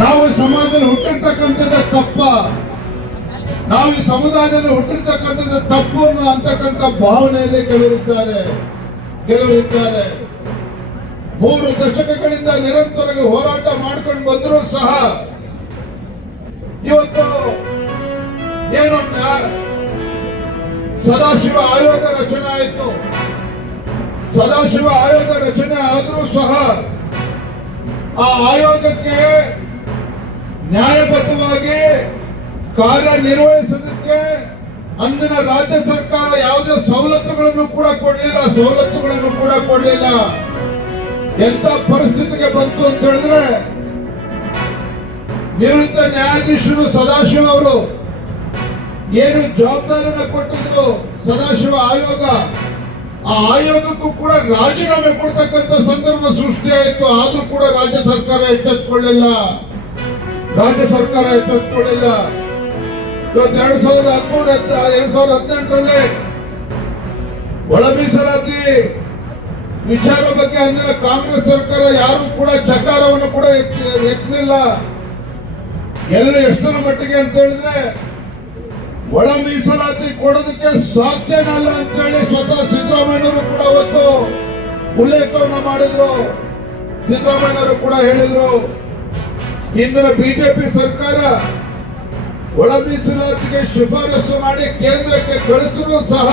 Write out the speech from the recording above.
ನಾವು ಸಮಾಜದಲ್ಲಿ ಹುಟ್ಟಿರ್ತಕ್ಕಂಥದ್ದು ತಪ್ಪ, ನಾವು ಈ ಸಮುದಾಯದಲ್ಲಿ ಹುಟ್ಟಿರ್ತಕ್ಕಂಥದ್ದು ತಪ್ಪು ಅಂತಕ್ಕಂಥ ಭಾವನೆಯಲ್ಲಿ ಕೆಲವರಿದ್ದಾರೆ. 3 ದಶಕಗಳಿಂದ ನಿರಂತರವಾಗಿ ಹೋರಾಟ ಮಾಡ್ಕೊಂಡು ಬಂದರೂ ಸಹ ಇವತ್ತು ಏನು ಸದಾಶಿವ ಆಯೋಗ ರಚನೆ ಆಯಿತು. ಸದಾಶಿವ ಆಯೋಗ ರಚನೆ ಆದರೂ ಸಹ ಆ ಆಯೋಗಕ್ಕೆ ನ್ಯಾಯಬದ್ಧವಾಗಿ ಕಾರ್ಯನಿರ್ವಹಿಸೋದಕ್ಕೆ ಅಂದಿನ ರಾಜ್ಯ ಸರ್ಕಾರ ಯಾವುದೇ ಸವಲತ್ತುಗಳನ್ನು ಕೂಡ ಕೊಡಲಿಲ್ಲ. ಎಂತ ಪರಿಸ್ಥಿತಿಗೆ ಬಂತು ಅಂತ ಹೇಳಿದ್ರೆ, ನಿವೃತ್ತ ನ್ಯಾಯಾಧೀಶರು ಸದಾಶಿವ ಅವರು ಏನು ಜವಾಬ್ದಾರಿಯನ್ನು ಕೊಟ್ಟಿದ್ರು ಸದಾಶಿವ ಆಯೋಗ, ಆ ಆಯೋಗಕ್ಕೂ ಕೂಡ ರಾಜೀನಾಮೆ ಕೊಡ್ತಕ್ಕಂಥ ಸಂದರ್ಭ ಸೃಷ್ಟಿಯಾಯಿತು. ಆದ್ರೂ ಕೂಡ ರಾಜ್ಯ ಸರ್ಕಾರ ಎಚ್ಚೆತ್ತುಕೊಳ್ಳಿಲ್ಲ. 2018ರಲ್ಲಿ ಒಳ ಮೀಸಲಾತಿ ವಿಚಾರ ಬಗ್ಗೆ ಅಂದಿನ ಕಾಂಗ್ರೆಸ್ ಸರ್ಕಾರ ಯಾರು ಕೂಡ ಚಕಾರವನ್ನು ಕೂಡ ಎತ್ತಲಿಲ್ಲ. ಎಷ್ಟರ ಮಟ್ಟಿಗೆ ಅಂತ ಹೇಳಿದ್ರೆ, ಒಳ ಮೀಸಲಾತಿ ಕೊಡೋದಕ್ಕೆ ಸಾಧ್ಯನಲ್ಲ ಅಂತ ಹೇಳಿ ಸ್ವತಃ ಸಿದ್ದರಾಮಯ್ಯನವರು ಕೂಡ ಅವತ್ತು ಉಲ್ಲೇಖವನ್ನು ಮಾಡಿದ್ರು. ಸಿದ್ದರಾಮಯ್ಯನವರು ಕೂಡ ಹೇಳಿದ್ರು, ಇಂದಿನ ಬಿಜೆಪಿ ಸರ್ಕಾರ ಒಳ ಮೀಸಲಾತಿಗೆ ಶಿಫಾರಸು ಮಾಡಿ ಕೇಂದ್ರಕ್ಕೆ ಕಳಿಸಿದ್ರು ಸಹ